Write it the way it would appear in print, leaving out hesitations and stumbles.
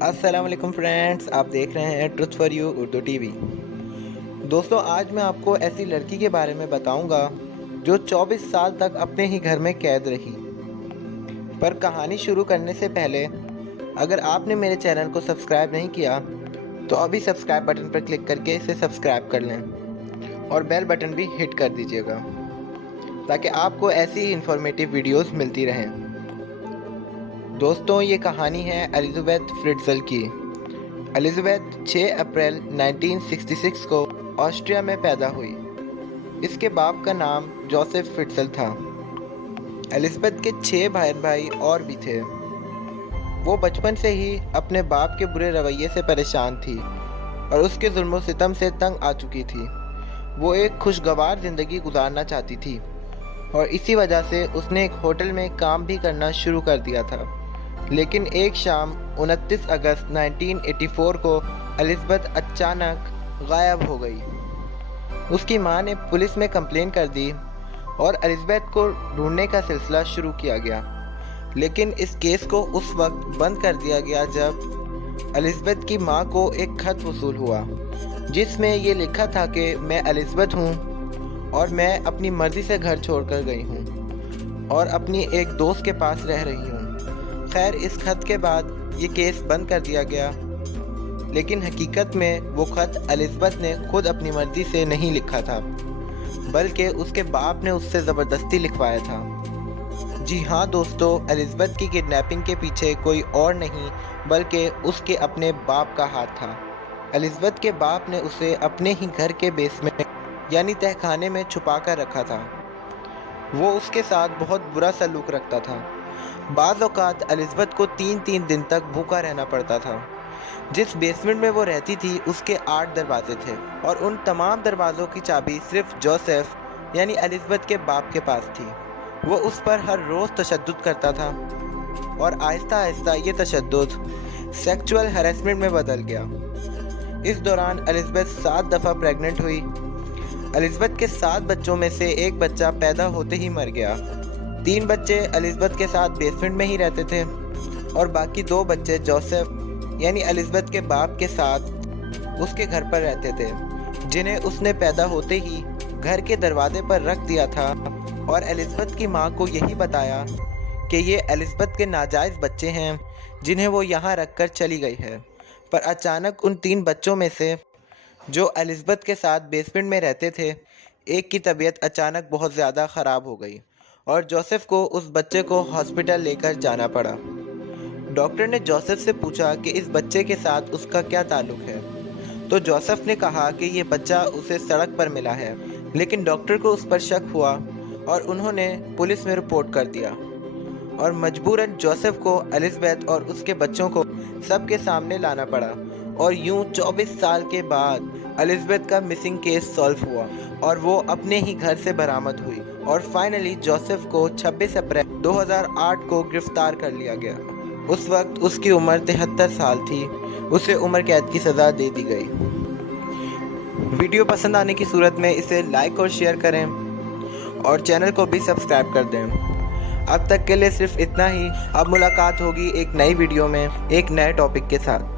अस्सलाम वालेकुम फ्रेंड्स, आप देख रहे हैं truth for you Urdu TV. दोस्तों, आज मैं आपको ऐसी लड़की के बारे में बताऊंगा जो 24 साल तक अपने ही घर में कैद रही। पर कहानी शुरू करने से पहले अगर आपने मेरे चैनल को सब्सक्राइब नहीं किया तो अभी सब्सक्राइब बटन पर क्लिक करके इसे सब्सक्राइब कर लें और बेल बटन भी हिट कर दीजिएगा ताकि आपको ऐसी ही इंफॉर्मेटिव वीडियोस मिलती रहें। दोस्तों, ये कहानी है एलिज़ाबेथ फ्रिट्ज़ल की। एलिज़ाबेथ 6 अप्रैल 1966 को ऑस्ट्रिया में पैदा हुई। इसके बाप का नाम जोसेफ फ्रिट्ज़ल था। एलिज़ाबेथ के 6 बहन भाई और भी थे। वो बचपन से ही अपने बाप के बुरे रवैये से परेशान थी और उसके जुल्म सितम से तंग आ चुकी थी। वो एक खुशगवार ज़िंदगी गुजारना चाहती थी और इसी वजह से उसने एक होटल में काम भी करना शुरू कर दिया था। लेकिन एक शाम 29 अगस्त 1984 को एलिज़ाबेथ अचानक गायब हो गई। उसकी मां ने पुलिस में कंप्लेन कर दी और एलिज़ाबेथ को ढूंढने का सिलसिला शुरू किया गया। लेकिन इस केस को उस वक्त बंद कर दिया गया जब एलिज़ाबेथ की मां को एक खत वसूल हुआ जिसमें ये लिखा था कि मैं एलिज़ाबेथ हूँ और मैं अपनी मर्ज़ी से घर छोड़कर गई हूँ और अपनी एक दोस्त के पास रह रही हूँ। खैर, इस खत के बाद ये केस बंद कर दिया गया, लेकिन हकीकत में वो खत एलिज़ाबेथ ने खुद अपनी मर्ज़ी से नहीं लिखा था बल्कि उसके बाप ने उससे ज़बरदस्ती लिखवाया था। जी हाँ दोस्तों, एलिज़ाबेथ की किडनैपिंग के पीछे कोई और नहीं बल्कि उसके अपने बाप का हाथ था। एलिज़ाबेथ के बाप ने उसे अपने ही घर के बेसमेंट यानी तहखाने में छुपा कर रखा था। वो उसके साथ बहुत बुरा सलूक रखता था। बाज़ औक़ात एलिज़ाबेथ को 3-3 दिन तक भूखा रहना पड़ता था। जिस बेसमेंट में वो रहती थी उसके 8 दरवाजे थे और उन तमाम दरवाज़ों की चाबी सिर्फ जोसेफ यानी एलिज़ाबेथ के बाप के पास थी। वो उस पर हर रोज़ तशद्दुद करता था और आहिस्ता आहिस्ता ये तशद्दुद सेक्सुअल हैरेसमेंट में बदल गया। इस दौरान एलिज़ाबेथ 7 दफ़ा प्रेग्नेंट हुई। एलिज़ाबेथ के 7 बच्चों में से एक बच्चा पैदा होते ही मर गया। 3 बच्चे एलिज़ाबेथ के साथ बेसमेंट में ही रहते थे और बाकी 2 बच्चे जोसेफ यानी एलिज़ाबेथ के बाप के साथ उसके घर पर रहते थे, जिन्हें उसने पैदा होते ही घर के दरवाजे पर रख दिया था और एलिज़ाबेथ की मां को यही बताया कि ये एलिज़ाबेथ के नाजायज़ बच्चे हैं जिन्हें वो यहाँ रख कर चली गई है। पर अचानक उन 3 बच्चों में से जो एलिज़ाबेथ के साथ बेसमेंट में रहते थे, एक की तबीयत अचानक बहुत ज़्यादा ख़राब हो गई और जोसेफ को उस बच्चे को हॉस्पिटल लेकर जाना पड़ा। डॉक्टर ने जोसेफ से पूछा कि इस बच्चे के साथ उसका क्या ताल्लुक़ है, तो जोसेफ ने कहा कि ये बच्चा उसे सड़क पर मिला है। लेकिन डॉक्टर को उस पर शक हुआ और उन्होंने पुलिस में रिपोर्ट कर दिया और मजबूरन जोसेफ को एलिज़ाबेथ और उसके बच्चों को सबके सामने लाना पड़ा और यूं 24 साल के बाद एलिज़ाबेथ का मिसिंग केस सॉल्व हुआ और वो अपने ही घर से बरामद हुई और फाइनली जोसेफ को 26 अप्रैल 2008 को गिरफ्तार कर लिया गया। उस वक्त उसकी उम्र 73 साल थी। उसे उम्र कैद की सज़ा दे दी गई। वीडियो पसंद आने की सूरत में इसे लाइक और शेयर करें और चैनल को भी सब्सक्राइब कर दें। अब तक के लिए सिर्फ इतना ही। अब मुलाकात होगी एक नई वीडियो में एक नए टॉपिक के साथ।